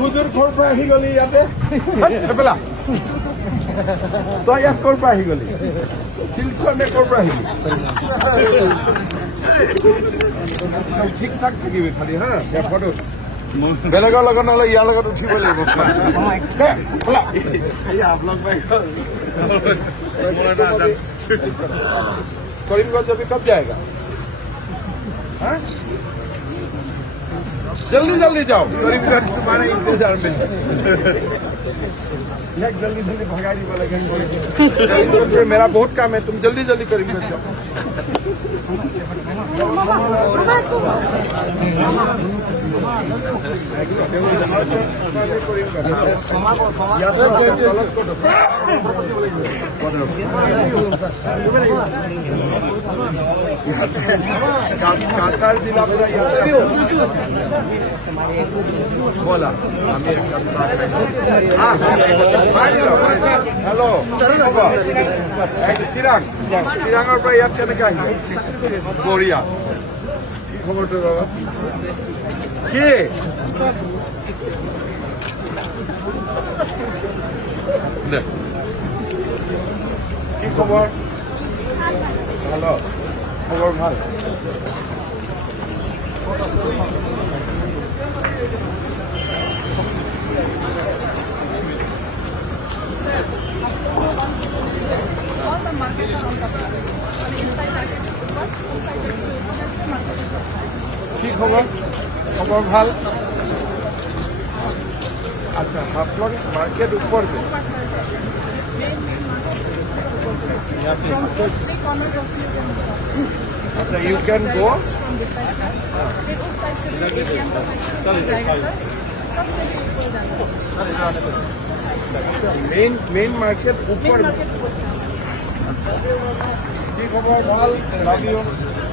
হুজুৰ ঘৰ পৰা আহি গলি ইয়াতে পেলা তই ইয়াত ক'ৰ পৰা আহি গলি শিলচৰ ক'ৰ পৰা আহিলি ঠিক ঠাক থাকিবি খালি হা ফটো বেলেগৰ লগত নহ'লে ইয়াৰ লগত উঠিব লাগিব करीमगंज अभी कब जाएगा हाँ? जल्दी जल्दी जाओ करीमगंज तुम्हारा इंतजार में जल्दी जल्दी भगाड़ी वाला करीमगंज में मेरा बहुत काम है तुम जल्दी जल्दी करीमगंज जाओ कासार जिला पूरा बोला हेलो চিৰাং চিৰাঙৰ পৰা ইয়াত কেনেকে আহিলে বঢ়িয়া কি খবৰটো বাবা কি কি খবৰ ভালো খবৰ ভাল কি খবর খবর ভাল अच्छा हाफलंग मार्केट ऊपर में अच्छा you can go main market ऊपर की खबर ভাল लव यू